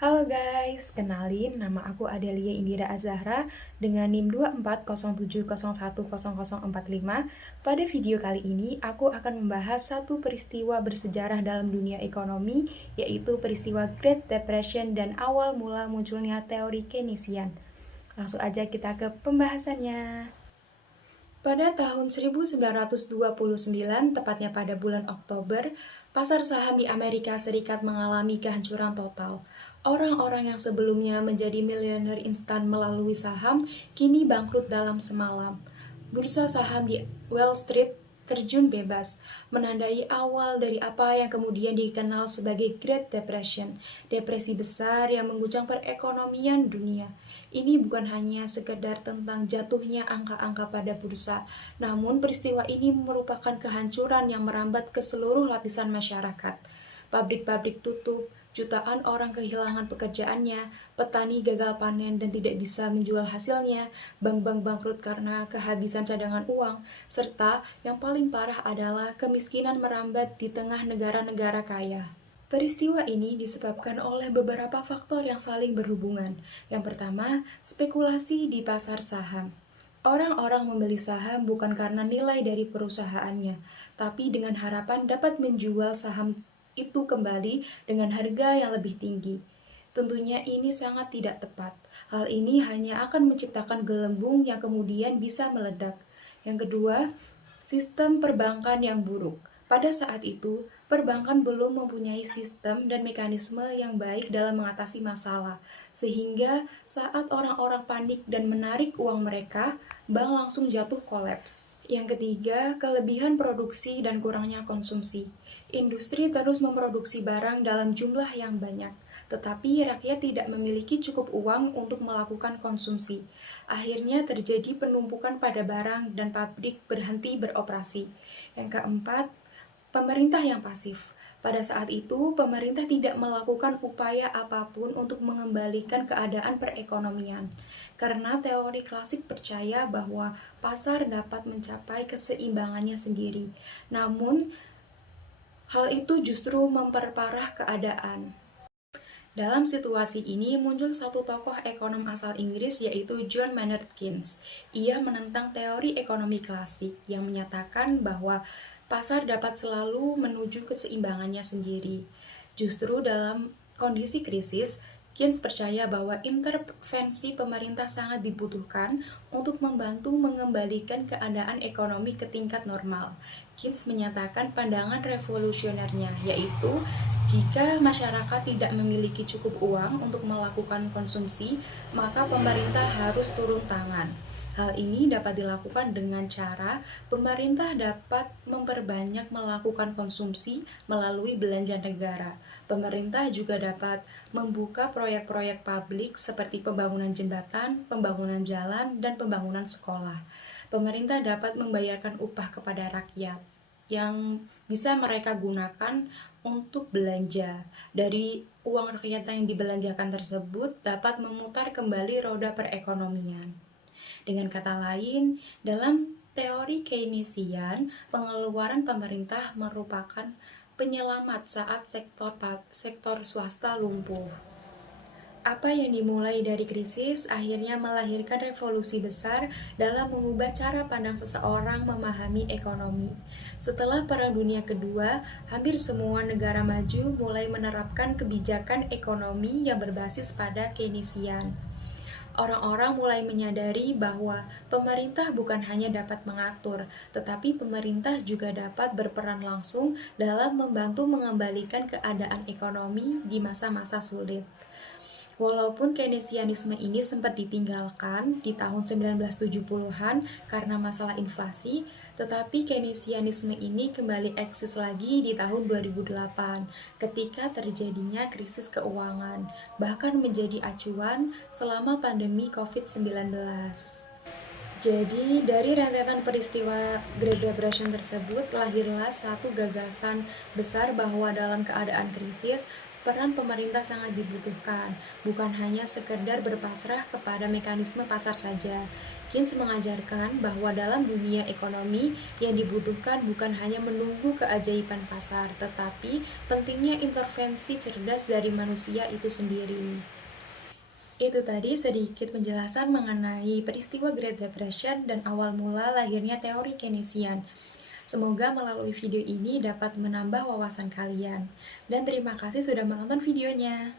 Halo guys, kenalin nama aku Adelia Indira Azahra dengan NIM 2407010045. Pada video kali ini, aku akan membahas satu peristiwa bersejarah dalam dunia ekonomi, yaitu peristiwa Great Depression dan awal mula munculnya teori Keynesian. Langsung aja kita ke pembahasannya. Pada tahun 1929, tepatnya pada bulan Oktober, pasar saham di Amerika Serikat mengalami kehancuran total. Orang-orang yang sebelumnya menjadi miliuner instan melalui saham, kini bangkrut dalam semalam. Bursa saham di Wall Street terjun bebas, menandai awal dari apa yang kemudian dikenal sebagai Great Depression, depresi besar yang mengguncang perekonomian dunia. Ini bukan hanya sekedar tentang jatuhnya angka-angka pada bursa, namun peristiwa ini merupakan kehancuran yang merambat ke seluruh lapisan masyarakat. Pabrik-pabrik tutup, jutaan orang kehilangan pekerjaannya, petani gagal panen dan tidak bisa menjual hasilnya, bank-bank bangkrut karena kehabisan cadangan uang, serta yang paling parah adalah kemiskinan merambat di tengah negara-negara kaya. Peristiwa ini disebabkan oleh beberapa faktor yang saling berhubungan. Yang pertama, spekulasi di pasar saham. Orang-orang membeli saham bukan karena nilai dari perusahaannya, tapi dengan harapan dapat menjual saham itu kembali dengan harga yang lebih tinggi. Tentunya ini sangat tidak tepat. Hal ini hanya akan menciptakan gelembung yang kemudian bisa meledak. Yang kedua, sistem perbankan yang buruk. Pada saat itu, perbankan belum mempunyai sistem dan mekanisme yang baik dalam mengatasi masalah, sehingga saat orang-orang panik dan menarik uang mereka, bank langsung jatuh kolaps. Yang ketiga, kelebihan produksi dan kurangnya konsumsi. Industri terus memproduksi barang dalam jumlah yang banyak, tetapi rakyat tidak memiliki cukup uang untuk melakukan konsumsi. Akhirnya terjadi penumpukan pada barang dan pabrik berhenti beroperasi. Yang keempat, pemerintah yang pasif. Pada saat itu, pemerintah tidak melakukan upaya apapun untuk mengembalikan keadaan perekonomian. Karena teori klasik percaya bahwa pasar dapat mencapai keseimbangannya sendiri. Namun, hal itu justru memperparah keadaan. Dalam situasi ini muncul satu tokoh ekonom asal Inggris yaitu John Maynard Keynes. Ia menentang teori ekonomi klasik yang menyatakan bahwa pasar dapat selalu menuju keseimbangannya sendiri. Justru dalam kondisi krisis, Keynes percaya bahwa intervensi pemerintah sangat dibutuhkan untuk membantu mengembalikan keadaan ekonomi ke tingkat normal. Keynes menyatakan pandangan revolusionernya, yaitu jika masyarakat tidak memiliki cukup uang untuk melakukan konsumsi, maka pemerintah harus turun tangan. Hal ini dapat dilakukan dengan cara pemerintah dapat memperbanyak melakukan konsumsi melalui belanja negara. Pemerintah juga dapat membuka proyek-proyek publik seperti pembangunan jembatan, pembangunan jalan, dan pembangunan sekolah. Pemerintah dapat membayarkan upah kepada rakyat yang bisa mereka gunakan untuk belanja. Dari uang rakyat yang dibelanjakan tersebut dapat memutar kembali roda perekonomian. Dengan kata lain, dalam teori Keynesian, pengeluaran pemerintah merupakan penyelamat saat sektor swasta lumpuh. Apa yang dimulai dari krisis akhirnya melahirkan revolusi besar dalam mengubah cara pandang seseorang memahami ekonomi. Setelah Perang Dunia Kedua, hampir semua negara maju mulai menerapkan kebijakan ekonomi yang berbasis pada Keynesian. Orang-orang mulai menyadari bahwa pemerintah bukan hanya dapat mengatur, tetapi pemerintah juga dapat berperan langsung dalam membantu mengembalikan keadaan ekonomi di masa-masa sulit. Walaupun Keynesianisme ini sempat ditinggalkan di tahun 1970-an karena masalah inflasi, tetapi Keynesianisme ini kembali eksis lagi di tahun 2008 ketika terjadinya krisis keuangan, bahkan menjadi acuan selama pandemi COVID-19. Jadi, dari rentetan peristiwa Great Depression tersebut, lahirlah satu gagasan besar bahwa dalam keadaan krisis, Peran pemerintah sangat dibutuhkan, bukan hanya sekedar berpasrah kepada mekanisme pasar saja. Keynes mengajarkan bahwa dalam dunia ekonomi yang dibutuhkan bukan hanya menunggu keajaiban pasar, tetapi pentingnya intervensi cerdas dari manusia itu sendiri. Itu tadi sedikit penjelasan mengenai peristiwa Great Depression dan awal mula lahirnya teori Keynesian. Semoga melalui video ini dapat menambah wawasan kalian. Dan terima kasih sudah menonton videonya.